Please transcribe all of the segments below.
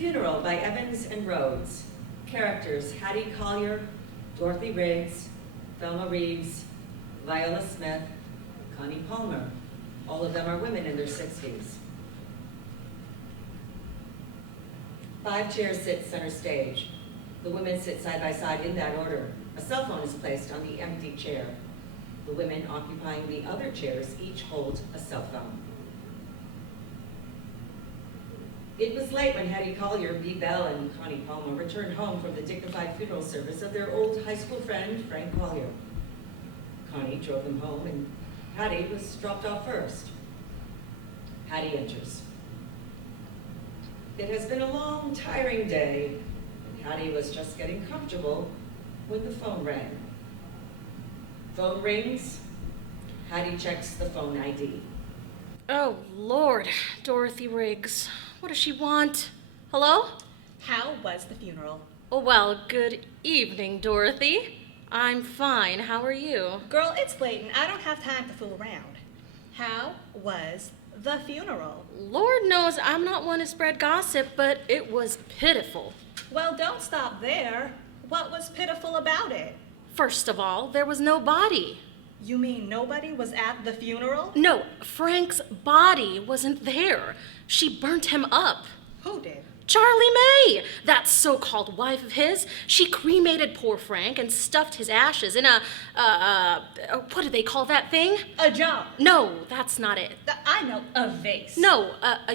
Funeral by Evans and Rhodes. Characters: Hattie Collier, Dorothy Riggs, Thelma Reeves, Viola Smith, Connie Palmer. All of them are women in their 60s. 5 chairs sit center stage. The women sit side by side in that order. A cell phone is placed on the empty chair. The women occupying the other chairs each hold a cell phone. It was late when Hattie Collier, Bee Bell, and Connie Palmer returned home from the dignified funeral service of their old high school friend, Frank Collier. Connie drove them home, and Hattie was dropped off first. Hattie enters. It has been a long, tiring day, and Hattie was just getting comfortable when the phone rang. Phone rings. Hattie checks the phone ID. Oh, Lord, Dorothy Riggs. What does she want? Hello? How was the funeral? Oh, well, good evening, Dorothy. I'm fine. How are you? Girl, it's late and I don't have time to fool around. How was the funeral? Lord knows I'm not one to spread gossip, but it was pitiful. Well, don't stop there. What was pitiful about it? First of all, there was no body. You mean nobody was at the funeral? No, Frank's body wasn't there. She burnt him up. Who did? Charlie May, that so-called wife of his. She cremated poor Frank and stuffed his ashes in a what do they call that thing? A jar. No, that's not it. I know, a vase. No, a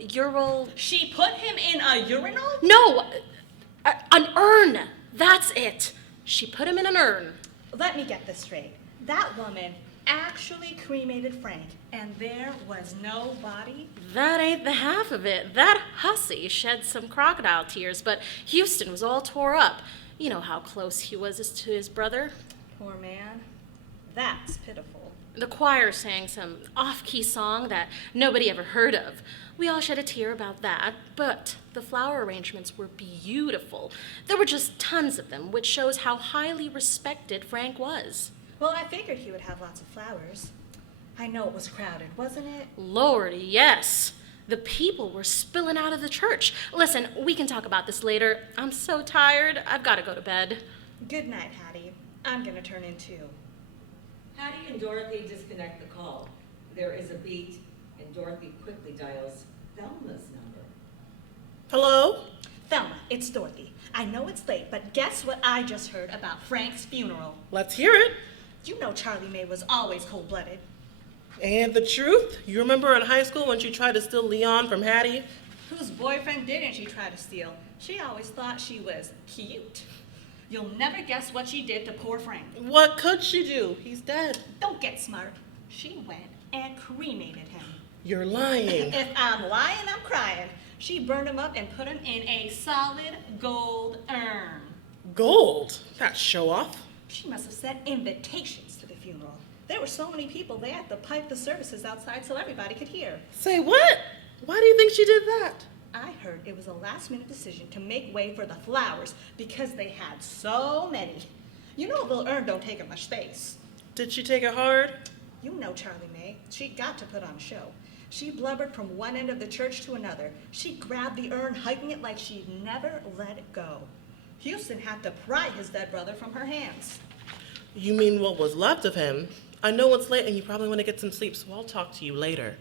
urinal. She put him in a urinal? No, an urn. That's it. She put him in an urn. Let me get this straight. That woman actually cremated Frank, and there was no body? That ain't the half of it. That hussy shed some crocodile tears, but Houston was all tore up. You know how close he was to his brother. Poor man. That's pitiful. The choir sang some off-key song that nobody ever heard of. We all shed a tear about that, but the flower arrangements were beautiful. There were just tons of them, which shows how highly respected Frank was. Well, I figured he would have lots of flowers. I know it was crowded, wasn't it? Lord, yes. The people were spilling out of the church. Listen, we can talk about this later. I'm so tired. I've got to go to bed. Good night, Hattie. I'm going to turn in too. Hattie and Dorothy disconnect the call. There is a beat, and Dorothy quickly dials Thelma's number. Hello? Thelma, it's Dorothy. I know it's late, but guess what I just heard about Frank's funeral? Let's hear it. You know Charlie May was always cold-blooded. And the truth? You remember in high school when she tried to steal Leon from Hattie? Whose boyfriend didn't she try to steal? She always thought she was cute. You'll never guess what she did to poor Frank. What could she do? He's dead. Don't get smart. She went and cremated him. You're lying. If I'm lying, I'm crying. She burned him up and put him in a solid gold urn. Gold? That's show off. She must have sent invitations to the funeral. There were so many people, they had to pipe the services outside so everybody could hear. Say what? Why do you think she did that? I heard it was a last-minute decision to make way for the flowers because they had so many. You know a little urn don't take up much space. Did she take it hard? You know Charlie May. She got to put on a show. She blubbered from one end of the church to another. She grabbed the urn, hugging it like she'd never let it go. Houston had to pry his dead brother from her hands. You mean what was left of him? I know it's late and you probably want to get some sleep, so I'll talk to you later.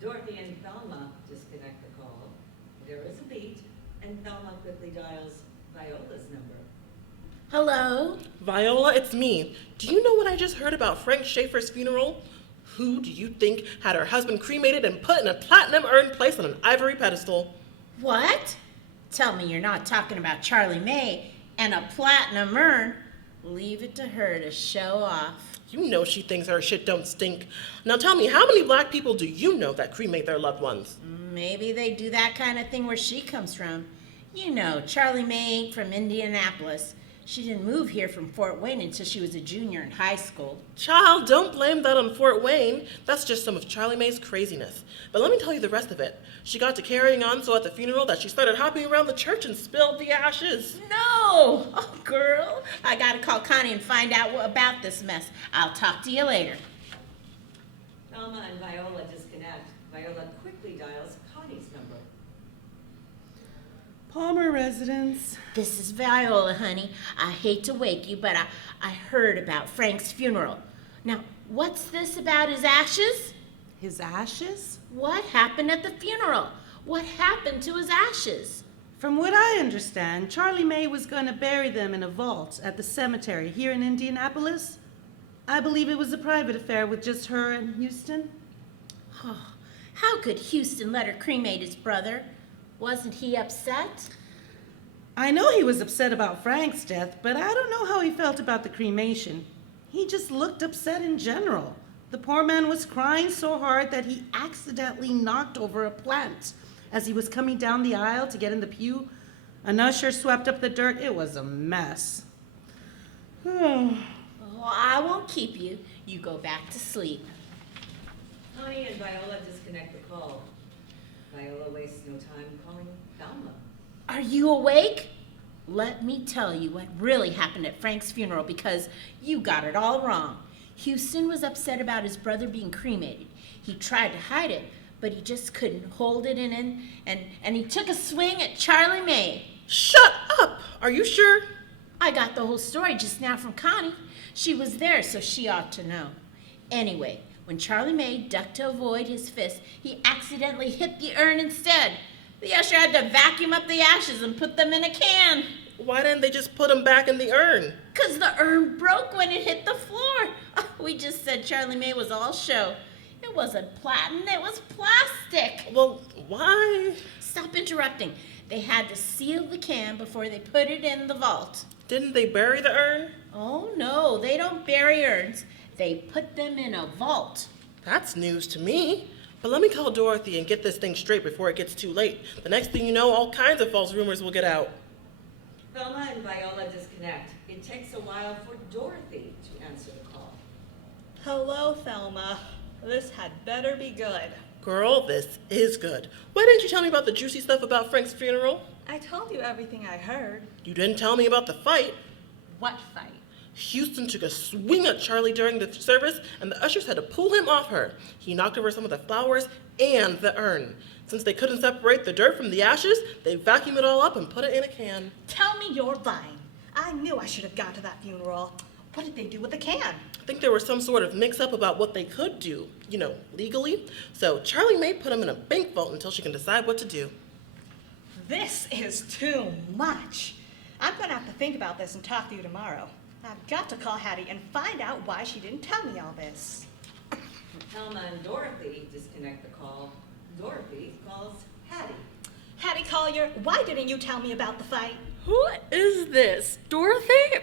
Dorothy and Thelma disconnect the call. There is a beat, and Thelma quickly dials Viola's number. Hello? Viola, it's me. Do you know what I just heard about Frank Schaefer's funeral? Who do you think had her husband cremated and put in a platinum urn placed on an ivory pedestal? What? Tell me you're not talking about Charlie May and a platinum urn. Leave it to her to show off. You know she thinks her shit don't stink. Now tell me, how many black people do you know that cremate their loved ones? Maybe they do that kind of thing where she comes from. You know, Charlie May ain't from Indianapolis. She didn't move here from Fort Wayne until she was a junior in high school. Child, don't blame that on Fort Wayne. That's just some of Charlie May's craziness. But let me tell you the rest of it. She got to carrying on so at the funeral that she started hopping around the church and spilled the ashes. No! Oh, girl, I gotta call Connie and find out about this mess. I'll talk to you later. Thelma and Viola disconnect. Viola quickly dials Connie's number. Palmer residence. This is Viola, honey. I hate to wake you, but I heard about Frank's funeral. Now, what's this about his ashes? His ashes? What happened at the funeral? What happened to his ashes? From what I understand, Charlie May was going to bury them in a vault at the cemetery here in Indianapolis. I believe it was a private affair with just her and Houston. Oh, how could Houston let her cremate his brother? Wasn't he upset? I know he was upset about Frank's death, but I don't know how he felt about the cremation. He just looked upset in general. The poor man was crying so hard that he accidentally knocked over a plant. As he was coming down the aisle to get in the pew, an usher swept up the dirt. It was a mess. Oh, I won't keep you. You go back to sleep. Connie and Viola disconnect the call. Viola wastes no time calling Thelma. Are you awake? Let me tell you what really happened at Frank's funeral because you got it all wrong. Houston was upset about his brother being cremated. He tried to hide it, but he just couldn't hold it in, and he took a swing at Charlie May. Shut up! Are you sure? I got the whole story just now from Connie. She was there, so she ought to know. Anyway, when Charlie May ducked to avoid his fist, he accidentally hit the urn instead. The usher had to vacuum up the ashes and put them in a can. Why didn't they just put them back in the urn? 'Cause the urn broke when it hit the floor. We just said Charlie May was all show. It wasn't platinum, it was plastic. Well, why? Stop interrupting. They had to seal the can before they put it in the vault. Didn't they bury the urn? Oh no, they don't bury urns. They put them in a vault. That's news to me. But let me call Dorothy and get this thing straight before it gets too late. The next thing you know, all kinds of false rumors will get out. Thelma and Viola disconnect. It takes a while for Dorothy to answer the call. Hello, Thelma. This had better be good. Girl, this is good. Why didn't you tell me about the juicy stuff about Frank's funeral? I told you everything I heard. You didn't tell me about the fight. What fight? Houston took a swing at Charlie during the service, and the ushers had to pull him off her. He knocked over some of the flowers and the urn. Since they couldn't separate the dirt from the ashes, they vacuumed it all up and put it in a can. Tell me you're lying. I knew I should have gone to that funeral. What did they do with the can? I think there was some sort of mix-up about what they could do, legally. So Charlie May put him in a bank vault until she can decide what to do. This is too much. I'm going to have to think about this and talk to you tomorrow. I've got to call Hattie and find out why she didn't tell me all this. Thelma and Dorothy disconnect the call. Dorothy calls Hattie. Hattie Collier, why didn't you tell me about the fight? Who is this? Dorothy?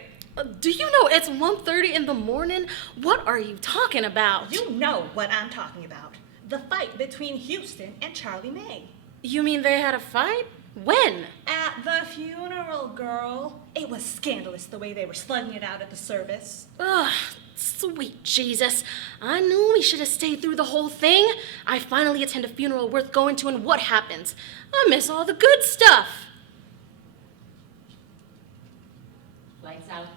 Do you know it's 1:30 in the morning? What are you talking about? You know what I'm talking about. The fight between Houston and Charlie May. You mean they had a fight? When? At the funeral, girl. It was scandalous the way they were slugging it out at the service. Ugh, sweet Jesus. I knew we should have stayed through the whole thing. I finally attend a funeral worth going to, and what happens? I miss all the good stuff. Lights out.